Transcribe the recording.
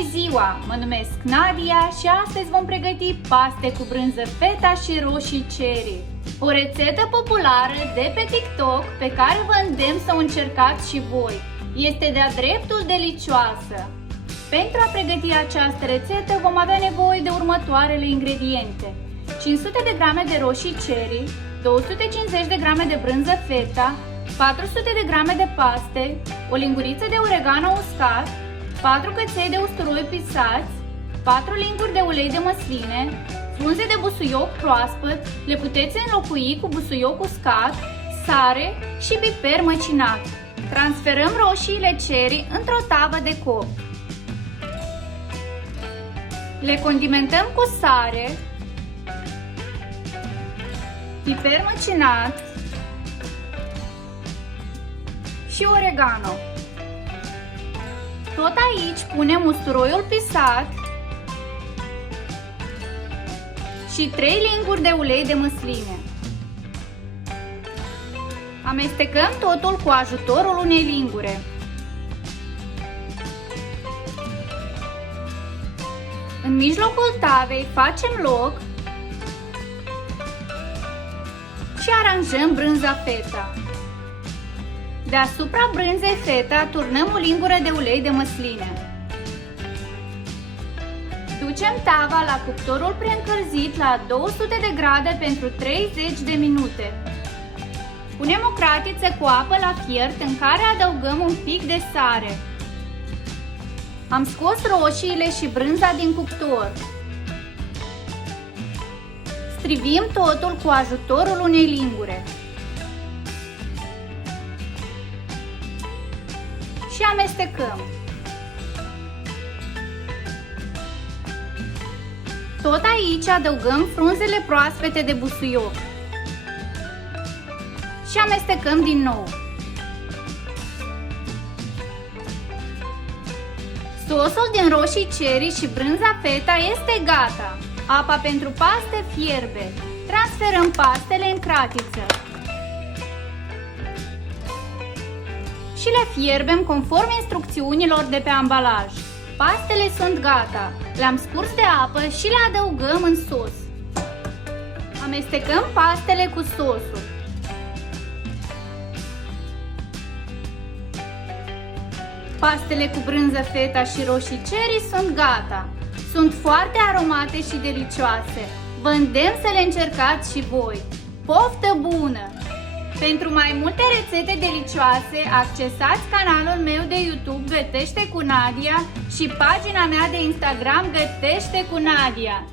Bună ziua! Mă numesc Nadia și astăzi vom pregăti paste cu brânză feta și roșii cherry. O rețetă populară de pe TikTok pe care vă îndemn să o încercați și voi. Este de-a dreptul delicioasă. Pentru a pregăti această rețetă vom avea nevoie de următoarele ingrediente: 500 de grame de roșii cherry, 250 de grame de brânză feta, 400 de grame de paste, o linguriță de oregano uscat, 4 căței de usturoi pisați, 4 linguri de ulei de măsline, frunze de busuioc proaspăt, le puteți înlocui cu busuioc uscat, sare și piper măcinat. Transferăm roșiile cherry într-o tavă de copt. Le condimentăm cu sare, piper măcinat și oregano. Tot aici punem usturoiul pisat și 3 linguri de ulei de măsline. Amestecăm totul cu ajutorul unei lingure. În mijlocul tavei facem loc și aranjăm brânza feta. Deasupra brânzei feta turnăm o lingură de ulei de măsline. Ducem tava la cuptorul preîncălzit la 200 de grade pentru 30 de minute. Punem o cratiță cu apă la fiert în care adăugăm un pic de sare. Am scos roșiile și brânza din cuptor. Strivim totul cu ajutorul unei lingure. Și amestecăm. Tot aici adăugăm frunzele proaspete de busuioc. Și amestecăm din nou. Sosul din roșii cherry și brânza feta este gata. Apa pentru paste fierbe. Transferăm pastele în cratiță. Și le fierbem conform instrucțiunilor de pe ambalaj. Pastele sunt gata. Le-am scurs de apă și le adăugăm în sos. Amestecăm pastele cu sosul. Pastele cu brânză feta și roșii cherry sunt gata. Sunt foarte aromate și delicioase. Vă îndemn să le încercați și voi. Poftă bună! Pentru mai multe rețete delicioase, accesați canalul meu de YouTube Gătește cu Nadia și pagina mea de Instagram Gătește cu Nadia.